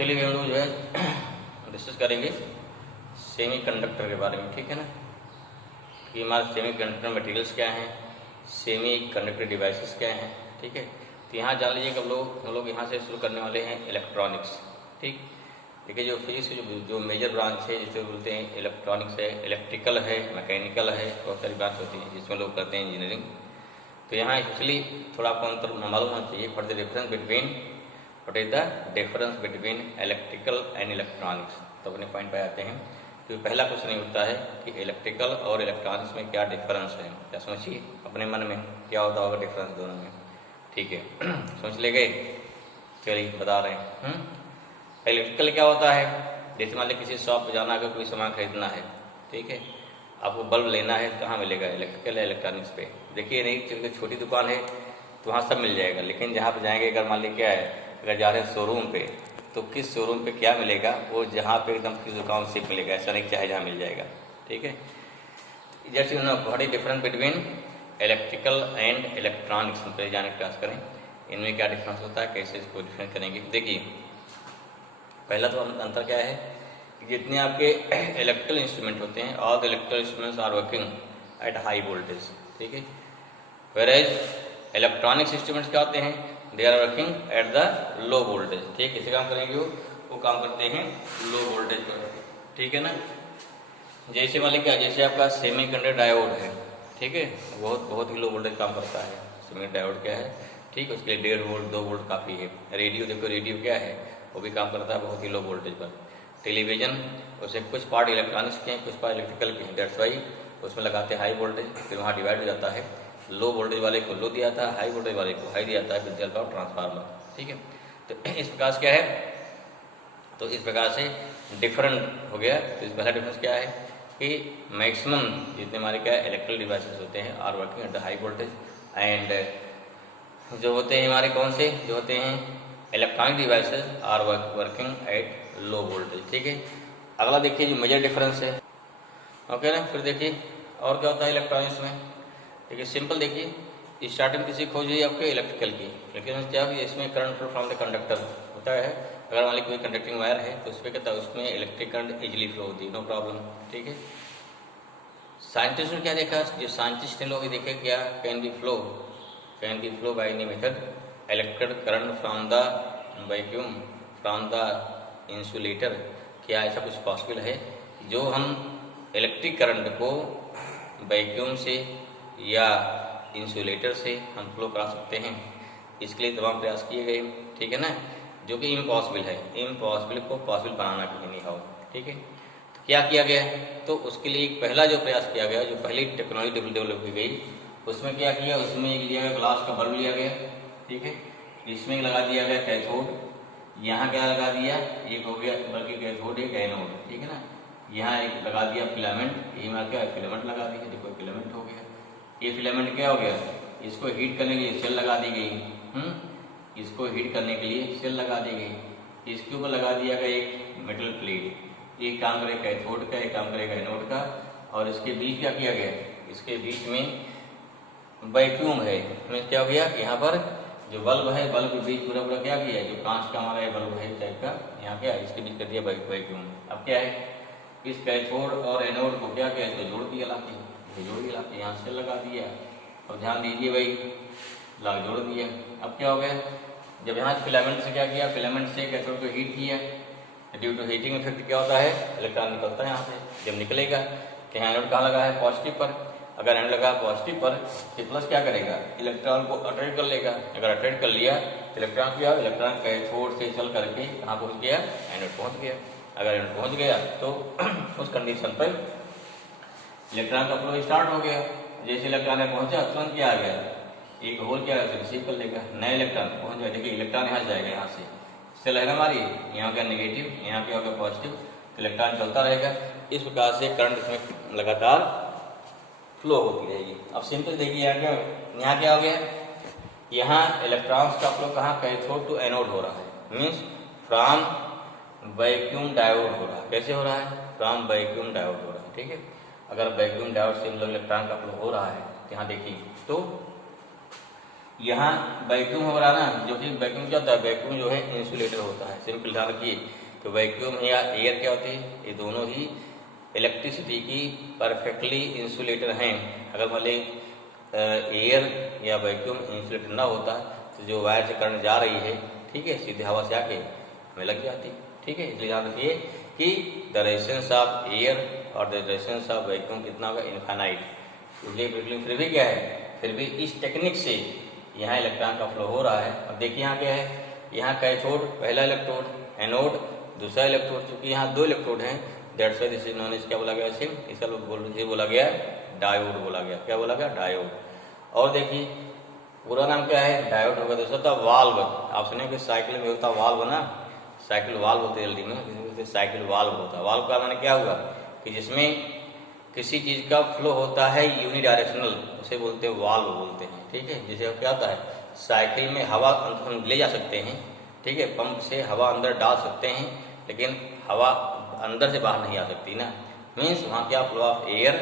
चलिए हम लोग जो है डिस्कस करेंगे सेमी कंडक्टर के बारे में, ठीक है ना, कि हमारे सेमी कंडक्टर मटेरियल्स क्या हैं, सेमी कंडक्टर डिवाइसेस क्या हैं, ठीक है। तो यहाँ जान लीजिए कि हम लोग यहाँ से शुरू करने वाले हैं इलेक्ट्रॉनिक्स, ठीक। देखिए जो फिजिक्स के जो मेजर ब्रांच है जिसे बोलते हैं इलेक्ट्रॉनिक्स है, इलेक्ट्रिकल है, मैकेनिकल है, बहुत सारी ब्रांच होती है जिसमें लोग करते हैं इंजीनियरिंग। तो यहाँ एक्चुअली थोड़ा आपको अंतर मालूम होना चाहिए, what the difference between electrical and electronics. तो अपने पॉइंट पे आते हैं। तो पहला क्वेश्चन ये होता है कि इलेक्ट्रिकल और इलेक्ट्रॉनिक्स में क्या डिफरेंस है, क्या सोचिए अपने मन में क्या होता होगा डिफरेंस दोनों में, ठीक है। सोच ले गए, चलिए बता रहे हैं। इलेक्ट्रिकल क्या होता है, जैसे मान लीजिए किसी शॉप पर जाना, अगर कोई सामान खरीदना है, ठीक है, आपको बल्ब लेना है, कहाँ मिलेगा, इलेक्ट्रिकल या इलेक्ट्रॉनिक्स पे। देखिए नहीं, छोटी दुकान है तो वहाँ सब मिल जाएगा, लेकिन जहाँ पे जाएंगे अगर मान लीजिए क्या है, अगर जा रहे हैं शोरूम पे, तो किस शोरूम पे क्या मिलेगा, वो जहाँ पे एकदम किस दुकान से मिलेगा, ऐसा नहीं चाहे जहाँ मिल जाएगा, ठीक है। जैसे what is difference between electrical and electronics पे जाने क्लास करें, इनमें क्या डिफरेंस होता है, कैसे इसको डिफरेंस करेंगे। देखिए पहला तो अंतर क्या है, जितने आपके इलेक्ट्रिकल इंस्ट्रूमेंट होते हैं, all the electrical instruments are working at high voltage, ठीक है। वेयरएज इलेक्ट्रॉनिक्स इंस्ट्रूमेंट्स क्या होते हैं, they are working at the low voltage, ठीक। कैसे काम करेंगे, वो काम करते हैं लो वोल्टेज पर, ठीक है ना। जैसे मान लीजिए क्या, जैसे आपका सेमी कंडक्टर डायोड है, ठीक है, बहुत ही लो वोल्टेज काम करता है। सेमी डायोड क्या है, ठीक, उसके लिए 1.5 वोल्ट 2 वोल्ट काफ़ी है। रेडियो देखो, रेडियो क्या है, वो भी काम करता है बहुत ही लो वोल्टेज पर। टेलीविज़न, उसे कुछ पार्ट इलेक्ट्रॉनिक्स के हैं, कुछ पार्ट इलेक्ट्रिकल के हैं, दैट्स वाई उसमें लगाते हैं हाई वोल्टेज, फिर वहाँ डिवाइड हो जाता है, लो वोल्टेज वाले को लो दिया था, हाई वोल्टेज वाले को हाई दिया था, विद्युत पावर ट्रांसफार्मर, ठीक है। तो इस प्रकार से क्या है, तो इस प्रकार से डिफरेंट हो गया। तो इस पहला डिफरेंस क्या है कि मैक्सिमम जितने हमारे क्या इलेक्ट्रिकल डिवाइसेस होते हैं are working at the high voltage, and जो होते हैं हमारे कौन से जो होते हैं electronic devices are working at low voltage, ठीक है। अगला देखिए जो मेजर डिफरेंस है, ओके ना। फिर देखिए और क्या होता है इलेक्ट्रॉनिक्स में, देखिए सिंपल, देखिए स्टार्टिंग किसी खोज हुई आपके इलेक्ट्रिकल की, लेकिन क्या है इसमें current flow from the conductor होता है। अगर मान लीजिए कोई कंडक्टिंग वायर है तो उस पर क्या, उसमें इलेक्ट्रिक करंट इजीली फ्लो होती है, नो प्रॉब्लम, ठीक है। साइंटिस्ट ने क्या देखा, जो साइंटिस्ट ने लोग देखे क्या, can be flow by any method electric current from the vacuum from the insulator. क्या ऐसा कुछ पॉसिबल है जो हम इलेक्ट्रिक करंट को वैक्यूम से या इंसुलेटर से हम फ्लो करा सकते हैं। इसके लिए तमाम प्रयास किए गए, ठीक है ना, जो कि इम्पॉसिबल है, इम्पॉसिबल को पॉसिबल बनाना कहीं नहीं हो, ठीक है। तो क्या किया गया, तो उसके लिए पहला जो प्रयास किया गया, जो पहली टेक्नोलॉजी डेवलप की गई, उसमें क्या किया, उसमें एक लिया गया ग्लास का बल्ब लिया गया, ठीक है। इसमें लगा दिया गया कैथोड, यहाँ क्या लगा दिया, एक हो गया बल्कि कैथोड एक एनोड, ठीक है ना। यहाँ एक लगा दिया फिलामेंट, यहाँ क्या फिलामेंट लगा दिया, देखो फिलामेंट हो गया। ये फिलामेंट क्या हो गया, इसको हीट करने के लिए सेल लगा दी गई, इसको हीट करने के लिए सेल लगा दी गई। इसके ऊपर लगा दिया गया एक मेटल प्लेट, एक काम करेगा कैथोड का, एक काम करेगा एनोड का, और इसके बीच क्या किया गया, इसके बीच में वैक्यूम है। मीन्स क्या हो गया, यहाँ पर जो बल्ब है, बल्ब के बीच पूरा क्या किया, जो कांच का हमारा बल्ब है टाइप का, यहाँ क्या इसके बीच कर दिया वैक्यूम। अब क्या है, इस कैथोड और एनोड को क्या किया, इसको जोड़ दिया, लाके यहाँ से लगा दिया, और ध्यान दीजिए भाई, जोड़ दिया। अब क्या हो गया, जब यहाँ फिलामेंट से क्या किया, फिलामेंट से कैथोड को हीट किया, ड्यू टू हीटिंग इफेक्ट क्या होता है, इलेक्ट्रॉन निकलता है यहाँ से। जब निकलेगा तो यहाँ एनोड कहाँ लगा है, पॉजिटिव पर, अगर एनोड लगा पॉजिटिव पर तो प्लस क्या करेगा, इलेक्ट्रॉन को अट्रैक्ट कर लेगा। अगर अट्रैक्ट कर लिया तो इलेक्ट्रॉन क्या, इलेक्ट्रॉन कैथोड से चल करके कहाँ पहुँच गया, एनोड पहुँच गया। अगर एनोड पहुँच गया तो उस कंडीशन पर इलेक्ट्रॉन का फ्लो स्टार्ट हो गया। जैसे इलेक्ट्रॉन में पहुंचा तुरंत क्या आ गया, एक होल क्या रिसीव कर लेगा, नए इलेक्ट्रॉन पहुंच जाए। देखिए इलेक्ट्रॉन यहाँ जाएगा, यहाँ से सेल है हमारी, यहाँ का नेगेटिव, यहाँ क्या होगा पॉजिटिव, तो इलेक्ट्रॉन चलता रहेगा। इस प्रकार से करंट इसमें लगातार फ्लो होती रहेगी। अब सिंपल देखिए यहाँ क्या हो गया, यहाँ इलेक्ट्रॉन्स का फ्लो कहाँ, कैथोड टू एनोड हो रहा है, मीन्स फ्रॉम वैक्यूम डायोड हो रहा है। कैसे हो रहा है, फ्रॉम वैक्यूम डायोड हो रहा है, ठीक है। अगर वैक्यूम डायोड से मतलब इलेक्ट्रॉन का फ्लो हो रहा है, यहाँ देखिए तो यहाँ वैक्यूम हो रहा ना, जो कि वैक्यूम क्या होता है, वैक्यूम जो है इंसुलेटर होता है। सिंपल ध्यान रखिए, तो वैक्यूम या एयर क्या होती है, ये दोनों ही इलेक्ट्रिसिटी की परफेक्टली इंसुलेटर हैं। अगर मान ली एयर या वैक्यूम इंसुलेटर ना होता तो जो वायर से करंट जा रही है, ठीक है, सीधे हवा से आके हमें लग जाती, ठीक है। इसलिए ध्यान रखिए कि द रेजिस्टेंस ऑफ एयर और द रेजिस्टेंस ऑफ वैक्यूम कितना होगा, इनफाइनाइट। इसलिए फिर भी क्या है, फिर भी इस टेक्निक से यहाँ इलेक्ट्रॉन का फ्लो हो रहा है। अब देखिए यहाँ क्या है, यहाँ कैथोड पहला इलेक्ट्रोड, एनोड दूसरा इलेक्ट्रोड। चूंकि यहाँ दो इलेक्ट्रोड हैं, that's why this is known as क्या बोला गया इसे, इसका बोला गया डायोड बोला गया। क्या बोला गया, डायोड। और देखिए पूरा नाम क्या है, डायोड होगा। दूसरा था वाल्व। आप सुने कि साइकिल में होता वाल्व ना, साइकिल वाल्व होते जल्दी में, साइकिल वाल्व होता। वाल्व का माने क्या हुआ कि जिसमें किसी चीज का फ्लो होता है यूनिडायरेक्शनल, उसे बोलते हैं वाल्व बोलते हैं, ठीक है। जैसे क्या होता है, साइकिल में हवा हम ले जा सकते हैं, ठीक है, पंप से हवा अंदर डाल सकते हैं, लेकिन हवा अंदर से बाहर नहीं आ सकती ना। मीन्स वहाँ क्या flow of air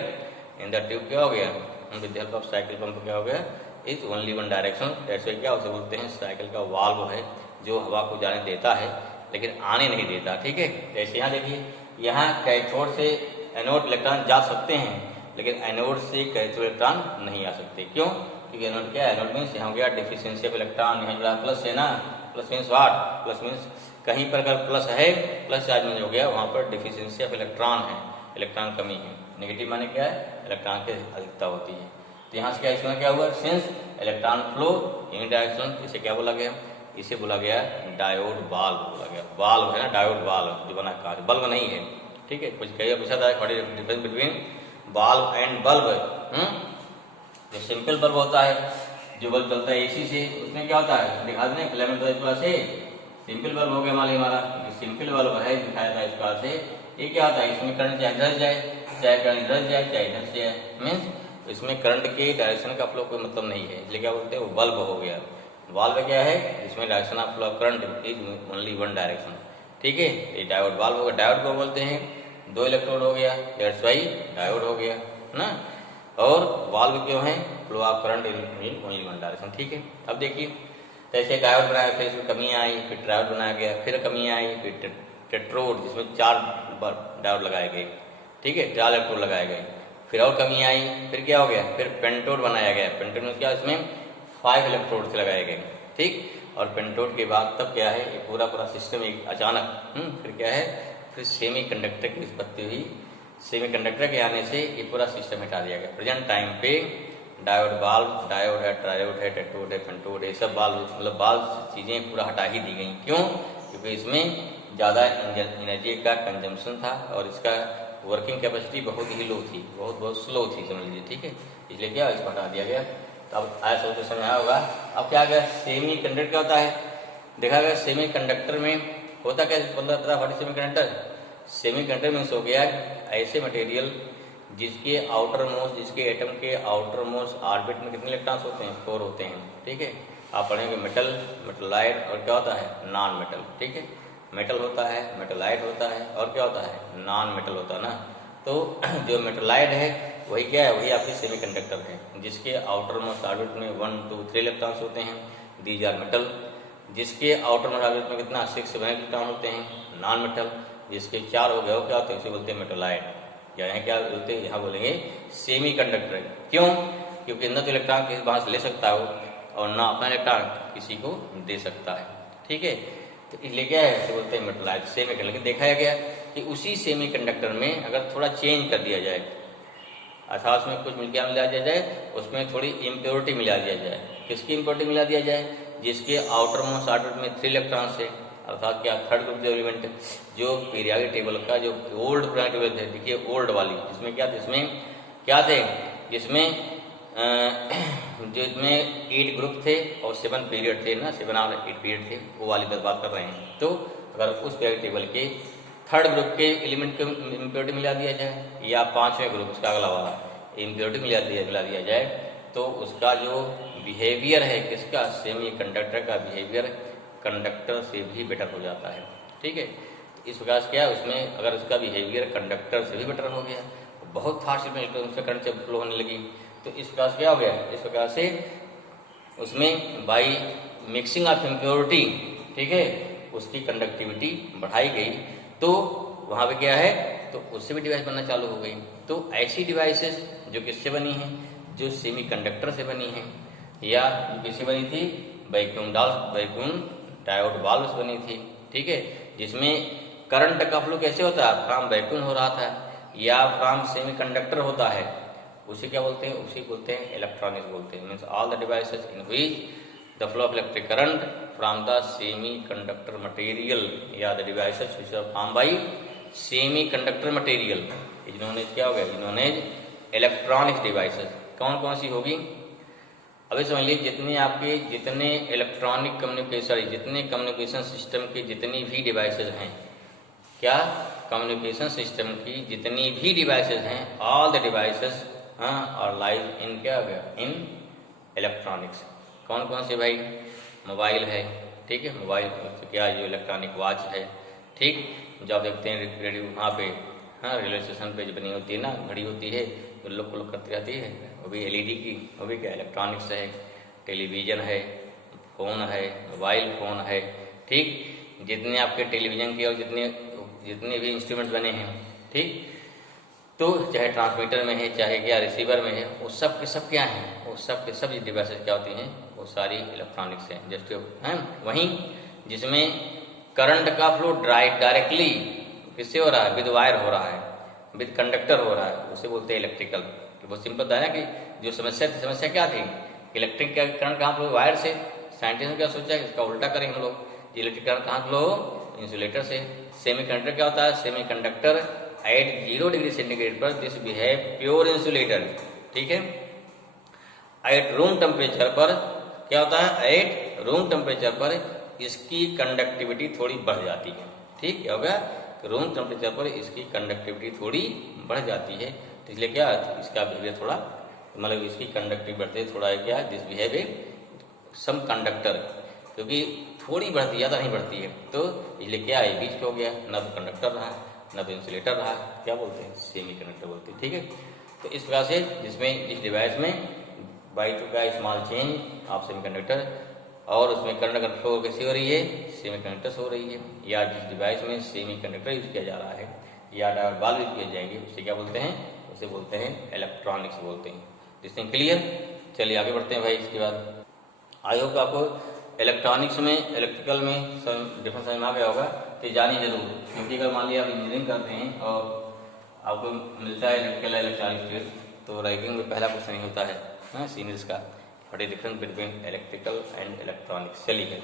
in the tube क्या हो गया, with the help of cycle pump क्या हो गया, इज ओनली वन डायरेक्शन। ऐसे क्या उसे बोलते हैं, साइकिल का वाल्व है जो हवा को जाने देता है लेकिन आने नहीं देता, ठीक है। जैसे यहाँ देखिए, यहाँ कैथोड से एनोड इलेक्ट्रॉन जा सकते हैं, लेकिन एनोड से कैथोड इलेक्ट्रॉन नहीं आ सकते। क्यों, क्योंकि एनोड क्या है, एनोड मीन्स यहाँ गया डिफिशियंसी ऑफ इलेक्ट्रॉन, यहाँ जुड़ा प्लस है ना, plus means what, plus means कहीं पर अगर प्लस है, प्लस चार्ज मीन्स हो गया वहाँ पर डिफिशियंसी ऑफ इलेक्ट्रॉन है, इलेक्ट्रॉन कमी है। नेगेटिव माने क्या है, इलेक्ट्रॉन की अधिकता होती है। तो यहाँ से क्या, इसमें क्या हुआ, since electron flow in direction, इसे क्या बोला गया, इसे बोला गया डायोड वाल्व बोला गया। वाल्व है ना, डायोड वाल्व जो बना कहा, बल्ब नहीं है, ठीक है। कुछ कहिए पूछा था, what is difference between valve and bulb. जो सिंपल बल्ब होता है, जो बल्ब चलता है एसी से, उसमें क्या होता है, दिखा दें फिलामेंट इस प्रकार से, सिंपल बल्ब हो गया मान लीजिए हमारा, सिंपल बल्ब है दिखाया था इस प्रकार से। ये क्या होता है, इसमें करंट चाहे इधर जाए, चाहे करंट इधर जाए, चाहे इधर से जाए, मीन्स इसमें करंट के डायरेक्शन का फ्लो कोई मतलब नहीं है, इसलिए क्या बोलते हैं, वो बल्ब हो गया। वाल्व क्या है, जिसमें direction of flow of current is only one direction, ठीक है। ये डायोड वाल्व होगा। डायोड को बोलते हैं, दो इलेक्ट्रोड हो गया, दैट्स व्हाई डायोड हो गया ना। और वाल्व क्यों है, flow of current in only one direction, ठीक है। अब देखिए, जैसे डायोड बनाया, फिर इसमें कमियां आई, फिर ट्रायोड बनाया गया, फिर कमियां आई, फिर टेट्रोड जिसमें 4 डायोड लगाए गए, ठीक है, 4 इलेक्ट्रोड लगाए गए, फिर और कमियां आई, फिर क्या हो गया, फिर पेंटोड बनाया गया। पेंटोड में क्या, इसमें 5 इलेक्ट्रोड से लगाए गए, ठीक। और पेंटोड के बाद तब क्या है, ये पूरा सिस्टम एक अचानक फिर क्या है, फिर सेमी कंडक्टर की उत्पत्ति हुई। सेमी कंडक्टर के आने से ये पूरा सिस्टम हटा दिया गया। प्रेजेंट टाइम पे डायोड वाल्व, डायोड है, ट्रायोड है, टेट्रोड है, पेंटोड है, सब वाल्व मतलब वाल्व चीजें पूरा हटा ही दी गई। क्यों, क्योंकि इसमें ज़्यादा एनर्जी का कंजम्पशन था और इसका वर्किंग कैपेसिटी बहुत ही लो थी, बहुत स्लो थी समझ लीजिए, ठीक है। इसलिए क्या, इसको हटा दिया गया। तो अब आया सब समझ आया होगा। अब क्या गया, सेमी कंडक्टर क्या होता है, देखा गया सेमी कंडक्टर में होता क्या, what is semi conductor. Semi conductor means हो गया ऐसे मटेरियल जिसके आउटर मोस्ट, जिसके एटम के आउटर मोस्ट ऑर्बिट में कितने इलेक्ट्रॉन्स होते हैं, 4 होते हैं, ठीक है। आप पढ़ेंगे मेटल, मेटलाइट और क्या होता है, नॉन मेटल, ठीक है। मेटल होता है, मेटलाइट होता है और क्या होता है, नॉन मेटल होता है ना। तो जो मेटलाइट है वही क्या है, वही आपकी सेमी कंडक्टर है, जिसके आउटर मोस्ट ऑर्बिट में 1, 2, 3 इलेक्ट्रॉन्स होते हैं, दीज आर मेटल। जिसके आउटर मोस्ट ऑर्बिट में कितना 6, 7 इलेक्ट्रॉन होते हैं, नॉन मेटल। जिसके 4 हो गए वो क्या होते हैं, उसे बोलते हैं मेटलाइट। यहाँ क्या बोलते हैं, यहाँ बोलेंगे सेमी कंडक्टर। क्यों, क्योंकि न तो इलेक्ट्रॉन किसी वहां से ले सकता हो और ना अपना इलेक्ट्रॉन किसी को दे सकता है, ठीक है। तो इसलिए क्या है, इसे बोलते हैं मेटलाइट, सेमी कंडक्टर। लेकिन देखा गया कि उसी सेमी कंडक्टर में अगर थोड़ा चेंज कर दिया जाए, अर्थात उसमें कुछ क्या मिला दिया जाए, उसमें थोड़ी इम्प्योरिटी मिला दिया जाए। किसकी इम्प्योरिटी मिला दिया जाए, जिसके आउटर मोस्ट ऑर्बिट में 3 इलेक्ट्रॉन से, अर्थात क्या, थर्ड ग्रुप जो एलिमेंट जो पीरियोडिक टेबल का जो ओल्ड पीरियोडिक टेबल थे, देखिए ओल्ड वाली, जिसमें क्या थे, इसमें क्या थे, जिसमें जो इसमें 8 ग्रुप थे और 7 पीरियड थे ना, 7 और 8 पीरियड थे, वो वाली बात कर रहे हैं। तो अगर उस पीरियोडिक टेबल के थर्ड ग्रुप के एलिमेंट को इम्प्योरिटी मिला दिया जाए या 5वें ग्रुप उसका अगला वाला इम्प्योरिटी मिला दिया जाए, तो उसका जो बिहेवियर है किसका, सेमी कंडक्टर का बिहेवियर कंडक्टर से भी बेटर हो जाता है, ठीक है। तो इस प्रकार से क्या है, उसमें अगर उसका बिहेवियर कंडक्टर से भी बेटर हो गया, बहुत फास्ट में उससे करंट से फ्लो होने लगी, तो इस प्रकार से क्या हो गया, इस प्रकार से उसमें बाई मिक्सिंग ऑफ इम्प्योरिटी, ठीक है, उसकी कंडक्टिविटी बढ़ाई गई, तो वहाँ पे क्या है, तो उससे भी डिवाइस बनना चालू हो गई। तो ऐसी डिवाइसेस जो किससे बनी हैं, जो सेमीकंडक्टर से बनी हैं, या किससे बनी थी, वैक्यूम डायोड वाल्व से बनी थी, ठीक है, जिसमें करंट का फ्लो कैसे होता है, फ्रॉम वैक्यूम हो रहा था या फ्रॉम सेमीकंडक्टर होता है, उसे क्या बोलते हैं, उसे बोलते हैं इलेक्ट्रॉनिक्स बोलते हैं। Means all the devices in which the flow of electric current from the semiconductor material या the devices which are form by semiconductor material, इन्होंने क्या हो गया, इन्होंने इलेक्ट्रॉनिक्स डिवाइसेस कौन कौन सी होगी। अभी समझ लीजिए जितने इलेक्ट्रॉनिक कम्युनिकेशन, जितने कम्युनिकेशन सिस्टम की जितनी भी डिवाइसेस हैं, क्या कम्युनिकेशन सिस्टम की जितनी भी डिवाइसेस हैं, ऑल द डिवाइसेस और लाइव इन क्या हो गया, इन इलेक्ट्रॉनिक्स। कौन कौन से भाई, मोबाइल है, ठीक है, मोबाइल तो क्या जो इलेक्ट्रॉनिक वॉच है, ठीक, जो आप देखते हैं रेडियो वहाँ पे, रेलवे स्टेशन पे जो बनी होती है ना, घड़ी होती है जो लोग क्लॉक करती रहती है, वो भी एलईडी की, वो भी क्या इलेक्ट्रॉनिक्स है। टेलीविज़न है, फ़ोन है, मोबाइल फ़ोन है, ठीक, जितने आपके टेलीविज़न के और जितने भी इंस्ट्रूमेंट बने हैं, ठीक, तो चाहे ट्रांसमीटर में है, चाहे क्या रिसीवर में है, वो सब के सब क्या हैं, वो सब के सब डिवाइसेस क्या होती हैं, वो सारी इलेक्ट्रॉनिक्स हैं। जस्ट है वहीं जिसमें करंट का फ्लो डायरेक्टली किससे हो रहा है, विद वायर हो रहा है, विद कंडक्टर हो रहा है, उसे बोलते हैं इलेक्ट्रिकल। तो बहुत सिंपल था ना कि जो समस्या क्या थी, इलेक्ट्रिक करंट कहाँ फ्लो, वायर से। साइंटिस्ट ने क्या सोचा कि इसका उल्टा करें हम लोग, इलेक्ट्रिक करंट कहाँ फ्लो, इंसुलेटर से। सेमीकंडक्टर क्या होता है, सेमीकंडक्टर एट 0 डिग्री सेंटीग्रेड पर दिस बिहेव प्योर इंसुलेटर, ठीक है। एट रूम टेम्परेचर पर क्या होता है, एट रूम टेम्परेचर पर इसकी कंडक्टिविटी थोड़ी बढ़ जाती है, ठीक, क्या होगा, रूम टेम्परेचर पर इसकी कंडक्टिविटी थोड़ी बढ़ जाती है, तो इसलिए क्या इसका बिहेवियर थोड़ा, मतलब इसकी कंडक्टिविटी बढ़ते थोड़ा है क्या, this behave a semiconductor, क्योंकि थोड़ी बढ़ती है, ज़्यादा नहीं बढ़ती है, तो इसलिए क्या है, बीच हो गया, ना तो कंडक्टर रहा ना तो इंसुलेटर रहा, क्या बोलते हैं, सेमी कंडक्टर बोलते हैं, ठीक है। तो इस प्रकार से जिसमें इस डिवाइस में बाई चुका है small change of semi conductor, और उसमें करंट का फ्लो कैसी हो रही है, सेमी कंडक्टर से हो रही है, या जिस डिवाइस में सेमी कंडक्टर यूज किया जा रहा है या डायोड वाल्व यूज किए जाएंगे, उसे क्या बोलते हैं, उसे बोलते हैं इलेक्ट्रॉनिक्स बोलते हैं। जिससे क्लियर, चलिए आगे बढ़ते हैं भाई। इसके बाद आई होप आपको इलेक्ट्रॉनिक्स में, इलेक्ट्रिकल में डिफरेंस समझ में आ गया होगा, तो जानिए जरूर, क्योंकि अगर मान लिया आप इंजीनियरिंग करते हैं और आपको मिलता है इलेक्ट्रिकल इलेक्ट्रॉनिक्स, तो रैंकिंग में पहला क्वेश्चन ही होता है सीनियर्स का, what is difference between electrical and electronics. चलिए,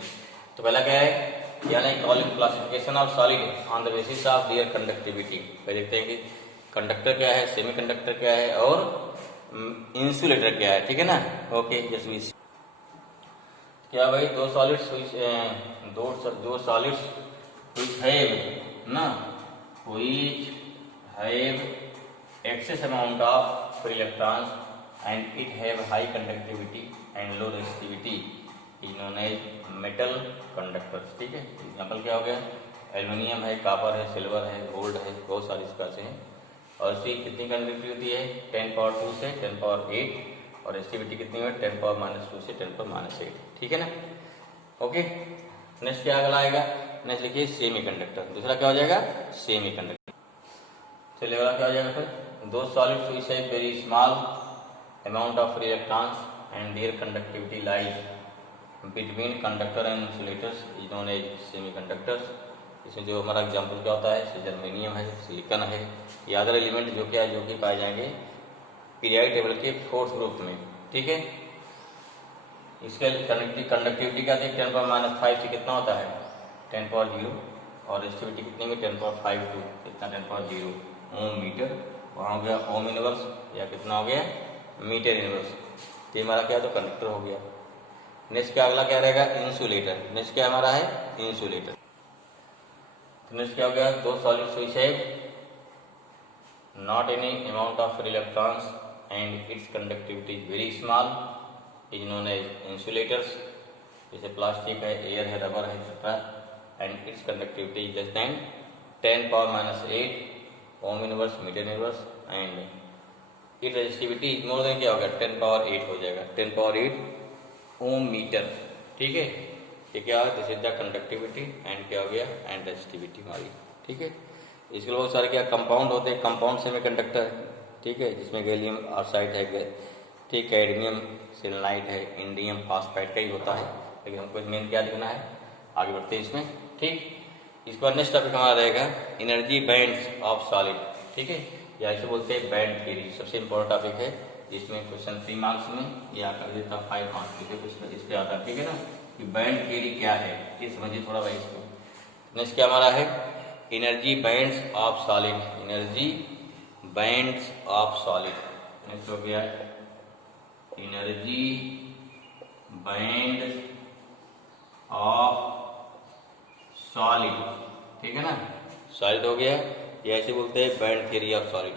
तो पहला क्या है, यानी classification of solid on the basis of their conductivity. फिर देखते हैं कि कंडक्टर क्या है, सेमी कंडक्टर क्या है और इंसुलेटर क्या है, ठीक है ना। ओके, जस्ट वी क्या भाई, दो सॉलिड्स which have ना which have excess amount of free electrons and it have high conductivity and low resistivity is known as metal conductors, ठीक है। एग्जाम्पल क्या हो गया, एल्युमिनियम है, कॉपर है, सिल्वर है, गोल्ड है, बहुत सारी इस प्रकार से हैं, और इसकी कितनी कंडक्टिविटी होती है, 10⁻² से 10⁻8, और रेसिस्टिविटी कितनी है, 10⁻² से 10⁻8, ठीक है ना। ओके, नेक्स्ट क्या अगला आएगा, नेक्स्ट लिखिए सेमी कंडक्टर, दूसरा क्या हो जाएगा, सेमी कंडक्टर। चलिए अगला क्या हो जाएगा फिर, the solids which have very small amount of free electrons and their conductivity lies between conductor and insulators is known as semiconductors. इसमें जो हमारा एग्जाम्पल क्या होता है, जर्मेनियम है, सिलिकॉन है, ये अदर एलिमेंट जो कि पाए जाएंगे पीरियोडिक टेबल के 4th ग्रुप में, ठीक है। इसके कंडक्टिविटी क्या थी, 10⁻5 से कितना होता है, 10⁻0, और रेसिस्टिविटी कितनी में 10⁻5 टू कितना 10⁻0 ओम मीटर, वहाँ हो गया ओम इनवर्स, या कितना हो गया मीटर इनवर्स। तो हमारा क्या, तो कंडक्टर हो गया। नेक्स्ट क्या अगला क्या रहेगा, इंसुलेटर। नेक्स्ट क्या हमारा है, इंसुलेटर। नेक्स्ट क्या हो गया, the solids which have not any amount of free electrons and its conductivity is very small is known as insulators. जैसे प्लास्टिक है, एयर है, रबर है, etcetera, and its conductivity is less than 10⁻8 ohm inverse, metre inverse, and it resistivity is more than क्या होगा, 10⁻8 हो जाएगा, 10⁻8 ओम metre, ठीक है। ये क्या है, this is the conductivity and क्या हो गया, एंड रेजिस्टिविटी हमारी, ठीक है। इसके बहुत सारे क्या कंपाउंड होते हैं, कंपाउंड सेमीकंडक्टर, ठीक है, जिसमें गैलियम आर्साइड है, ठीक, कैडमियम सिलिनाइट है, इंडियम फास्फाइड का ही होता है, लेकिन हमको मेन क्या लिखना है, आगे बढ़ते हैं इसमें, ठीक। इसके बाद नेक्स्ट टॉपिक हमारा रहेगा एनर्जी बैंड्स ऑफ सॉलिड, ठीक है, या इसे बोलते हैं बैंड थ्योरी, सबसे इंपॉर्टेंट टॉपिक है, जिसमें क्वेश्चन 3 मार्क्स में या कर देता 5 मार्क्स के कुछ इस पे आता है, ठीक है ना, कि बैंड थ्योरी क्या है, ये समझिए थोड़ा भाई इसको। नेक्स्ट क्या हमारा है, energy bands of solid, energy bands of solid, next हो गया एनर्जी बैंड ऑफ सॉलिड, ठीक है ना, सॉलिड हो गया, ये ऐसे बोलते हैं बैंड थ्योरी ऑफ सॉलिड,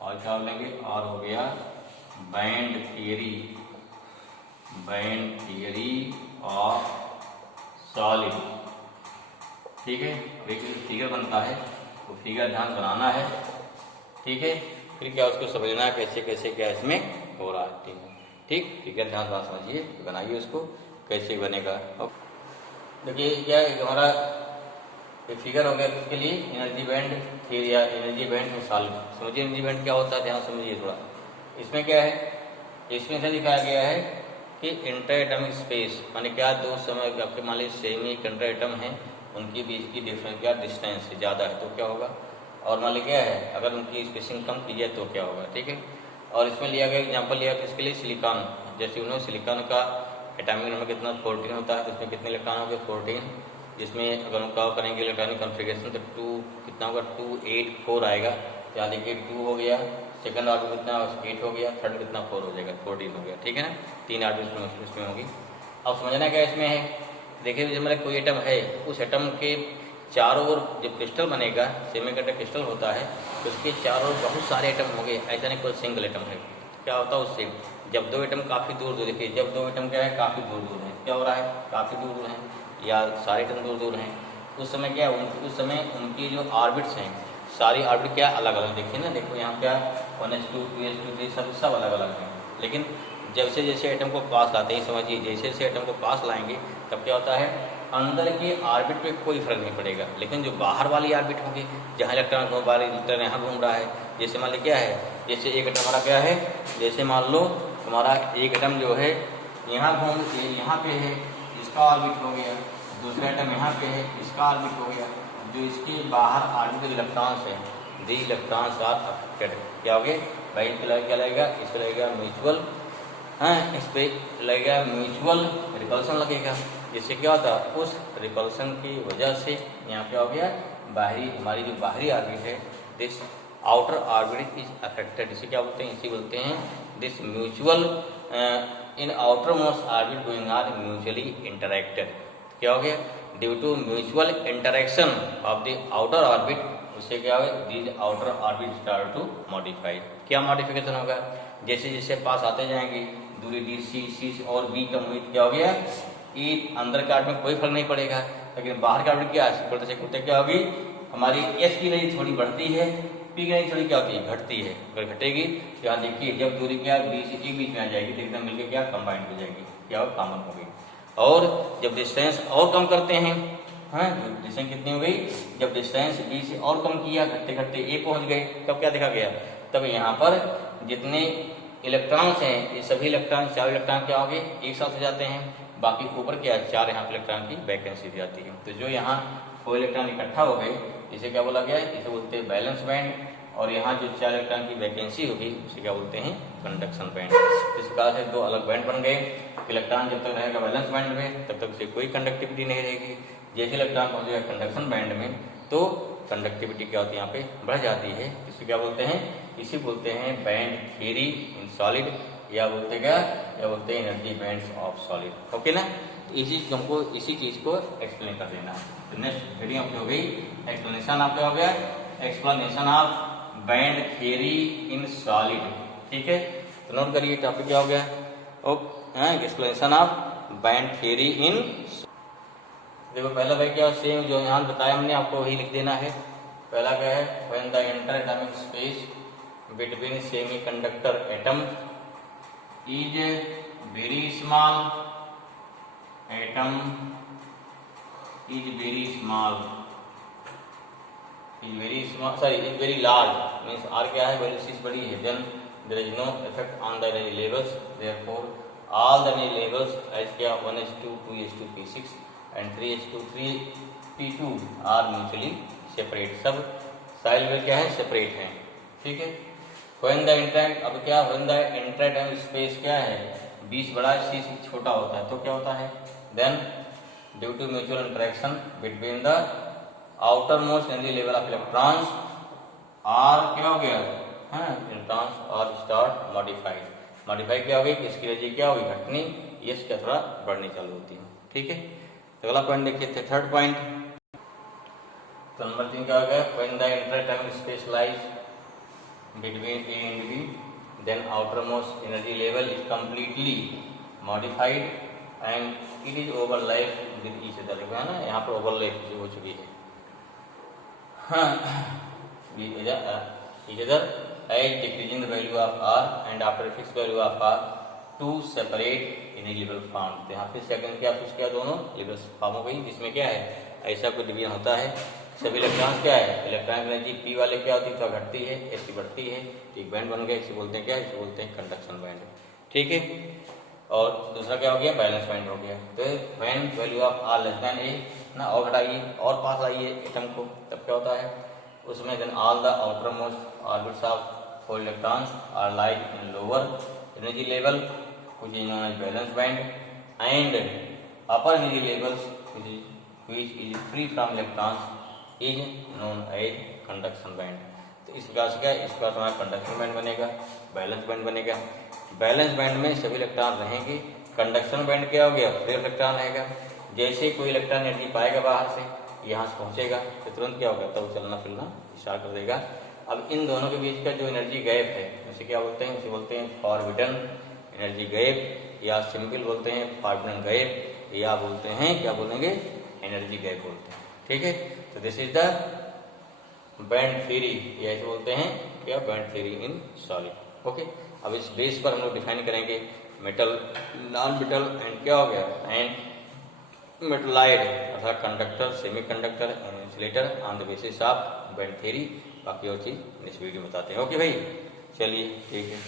और क्या लेंगे, और हो गया band theory, band theory of solid, ठीक है। देखिए फिगर बनता है, वो फिगर ध्यान बनाना है, ठीक है, फिर क्या उसको समझना है कैसे कैसे क्या इसमें हो रहा है, ठीक, फिगर ध्यान से समझिए, बनाइए उसको कैसे बनेगा। देखिए क्या हमारा एक फिगर हो गया, उसके लिए एनर्जी बैंड थ्योरी या एनर्जी बैंड में सॉलिड, समझिए एनर्जी बैंड क्या होता है, ध्यान समझिए थोड़ा। इसमें क्या है, इसमें से दिखाया गया है कि इंटर एटमिक स्पेस माने क्या, दो समय आपके मान लीजिए सेमी इंटर एटम है, उनके बीच की डिफरेंस क्या डिस्टेंस ज़्यादा है तो क्या होगा, और मान लीजिए क्या है अगर उनकी स्पेसिंग कम की जाए तो क्या होगा, ठीक है। और इसमें लिया गया एग्जाम्पल लिया किसके लिए, सिलिकॉन, जैसे उन्होंने सिलिकॉन का एटॉमिक नंबर कितना 14 होता है, तो इसमें कितने इलेक्ट्रॉन हो गए 14, जिसमें अगर हम क्या करेंगे इलेक्ट्रॉनिक कॉन्फ़िगरेशन तो 2 कितना होगा 284 आएगा, तो यहाँ देखिए 2 हो गया, सेकंड ऑर्बिट कितना 8 हो गया, थर्ड कितना 4 हो जाएगा 14 हो गया, ठीक है ना, 3 ऑर्बिट इसमें होगी। अब समझना क्या इसमें है, देखिए जब मेरा कोई एटम है, उस एटम के चारों ओर जब क्रिस्टल बनेगा, सेमीकंडक्टर क्रिस्टल होता है, तो उसके चारों ओर बहुत सारे एटम होंगे, ऐसा नहीं कोई सिंगल एटम है, क्या होता है उससे, जब दो एटम काफ़ी दूर दूर, देखिए जब दो एटम क्या है काफ़ी दूर दूर है, क्या हो रहा है काफ़ी दूर दूर है, या सारे एटम दूर दूर हैं, उस समय क्या उस समय उनकी जो ऑर्बिट्स हैं, सारी ऑर्बिट क्या अलग अलग, देखिए ना, देखो यहाँ क्या 1s2 2s2 3 सब अलग अलग हैं, लेकिन जैसे जैसे एटम को पास लाते हैं, समझिए जैसे जैसे एटम को पास लाएंगे तब क्या होता है, अंदर के ऑर्बिट पे कोई फर्क नहीं पड़ेगा, लेकिन जो बाहर वाली ऑर्बिट होंगी, जहाँ इलेक्ट्रॉन घूम रहा है, इलेक्ट्रॉन यहाँ घूम रहा है, जैसे मान लो क्या है, जैसे एक एटम हमारा क्या है, जैसे मान लो हमारा एक एटम जो है यहाँ घूम यहाँ पे है, इसका ऑर्बिट हो गया, दूसरा एटम यहाँ पे है, इसका ऑर्बिट हो गया, जो इसके बाहर ऑर्बिट इलेक्ट्रॉन्स है, दी इलेक्ट्रॉन्स आर अफेक्टेड, क्या हो गए भाई, क्या लगेगा, इसको लगेगा म्यूचुअल, हाँ इस पर लगेगा म्यूचुअल रिपल्सन लगेगा, जिससे क्या होता है उस रिपल्सन की वजह से यहाँ क्या हो गया, बाहरी हमारी जो बाहरी ऑर्बिट है, this outer orbit is affected, इसे क्या बोलते हैं, इसी बोलते हैं this mutual in outermost orbit going are mutually interacted, क्या हो गया, due to mutual interaction of the outer orbit, उससे क्या होगा, these outer orbit start to modify, क्या मॉडिफिकेशन होगा, जैसे जैसे पास आते जाएंगे दूरी डी सी और बी का मुहित क्या हो गया, ये अंदर के ऑर्बिट में कोई फर्क नहीं पड़ेगा, लेकिन बाहर के ऑर्बिट क्या बढ़ते से क्या होगी, हमारी एस की रेंज थोड़ी बढ़ती है, पी की रेंज थोड़ी क्या होती है घटती है, अगर घटेगी तो यहाँ देखिए जब दूरी क्या बी से एक बीच में आ जाएगी तो एकदम मिलकर क्या कंबाइंड हो जाएगी, क्या हो कॉमन हो गई, और जब डिस्टेंस और कम करते हैं, हाँ डिस्टेंस कितनी हो गई, जब डिस्टेंस बी से और कम किया घटते घटते ए पहुंच गए, तब क्या देखा गया, तब यहाँ पर जितने इलेक्ट्रॉन्स हैं ये सभी इलेक्ट्रॉन 4 इलेक्ट्रॉन क्या हो गए एक साथ हो जाते हैं, बाकी ऊपर क्या 4 यहाँ इलेक्ट्रॉन की वैकेंसी दी जाती है, तो जो यहाँ 4 इलेक्ट्रॉन इकट्ठा हो गए इसे क्या बोला गया, इसे बोलते हैं बैलेंस बैंड, और यहाँ जो 4 इलेक्ट्रॉन की वैकेंसी होगी उसे क्या बोलते हैं कंडक्शन बैंड। इस प्रकार से 2 अलग बैंड बन गए, इलेक्ट्रॉन जब तक रहेगा बैलेंस बैंड में तब तक उसे कोई कंडक्टिविटी नहीं रहेगी, जैसे इलेक्ट्रॉन पहुंचेगा कंडक्शन बैंड में तो कंडक्टिविटी क्या होती है यहाँ पे बढ़ जाती है, इसे क्या बोलते हैं, इसी बोलते हैं बैंड थ्योरी इन सॉलिड, या बोलते क्या, या बोलते हैं energy bands of solid, okay ना, इसी हमको इसी चीज को एक्सप्लेन कर देना। तो नेक्स्ट वीडियो आपकी हो गई एक्सप्लेनेशन, आपका हो गया explanation of band theory in solid, ठीक है, तो नोट करिए टॉपिक क्या हो गया, एक्सप्लेनेशन ऑफ बैंड थ्योरी इन, देखो पहला भाई क्या सेम जो यहाँ बताया हमने आपको वही लिख देना है, पहला क्या है, when the inter atomic space between semiconductor atom is very small atom is very small, is very large, means are क्या है, वैल्यू 6 बड़ी है, then there is no effect on the energy levels, therefore all the energy levels as क्या 1s2 2s2 p6 and 3s2 3p2 are mutually separate, sub side level क्या है, separate हैं, ठीक है। व्हेन द इंटरैक्ट, अब क्या, when the interact space क्या है, 20 बड़ा है, c छोटा होता है, तो क्या होता है, then due to mutual interaction between the outermost energy level of electrons are क्या हो गया, इलेक्ट्रॉन्स आर स्टार्ट मॉडिफाई क्या हो गई, इसकी एनर्जी क्या होगी, घटनी, यस क्या थोड़ा बढ़नी चालू होती है, ठीक है। तो अगला पॉइंट देखिए थे, थर्ड पॉइंट, तो नंबर 3 क्या हो गया, when the interatomic space lies between A and B then outermost energy level is completely modified and it is overlap with each other, है ना, यहाँ पर ओवरलैप हो चुकी है, each other as decreasing the value of r and after fixed value of r two separate energy level formed, तो यहाँ पे सेकंड क्या फिक्स क्या, दोनों लेवल्स फॉर्म हो गई, जिसमें क्या है, ऐसा कोई डिवीजन होता है, सभी इलेक्ट्रॉन्स क्या है, इलेक्ट्रॉन एनर्जी पी वाले क्या होती है, तो घटती है, एस की बढ़ती है, एक बैंड बन गया, इसे बोलते हैं क्या, इसे बोलते हैं कंडक्शन बैंड, ठीक है। और दूसरा क्या हो गया, बैलेंस बैंड हो गया, तो when value of R less than A ना, और घटाइए और पास आइए एटम को, तब क्या होता है उसमें, then all the outermost orbits of four electrons are like in lower energy level which is known as valence band and upper energy levels which is free from electrons is known as conduction band। तो इस प्रकार से क्या, इस प्रकार हमारा conduction band बनेगा, balance band बनेगा, बैलेंस बैंड में सभी इलेक्ट्रॉन रहेंगे, कंडक्शन बैंड क्या हो गया, फ्री इलेक्ट्रॉन रहेगा, जैसे कोई इलेक्ट्रॉन एनर्जी पाएगा बाहर से, यहाँ से पहुंचेगा तो तुरंत क्या होगा, तब चलना फिरना स्टार्ट कर देगा। अब इन दोनों के बीच का जो एनर्जी गैप है उसे क्या बोलते हैं, उसे बोलते हैं फॉरबिडन एनर्जी गैप, या सिंपल बोलते हैं फॉरबिडन गैप, या बोलते हैं क्या बोलेंगे, एनर्जी गैप बोलते हैं, ठीक है। तो this is the band theory, या ऐसे बोलते हैं क्या, band theory in solid, okay. अब इस बेस पर हम लोग डिफाइन करेंगे मेटल, नॉन मेटल एंड क्या हो गया, एंड मेटलाइड अर्थात conductor, semi conductor and insulator on the basis of band theory, बाकी और चीज इस वीडियो में बताते हैं, ओके भाई, चलिए ठीक है।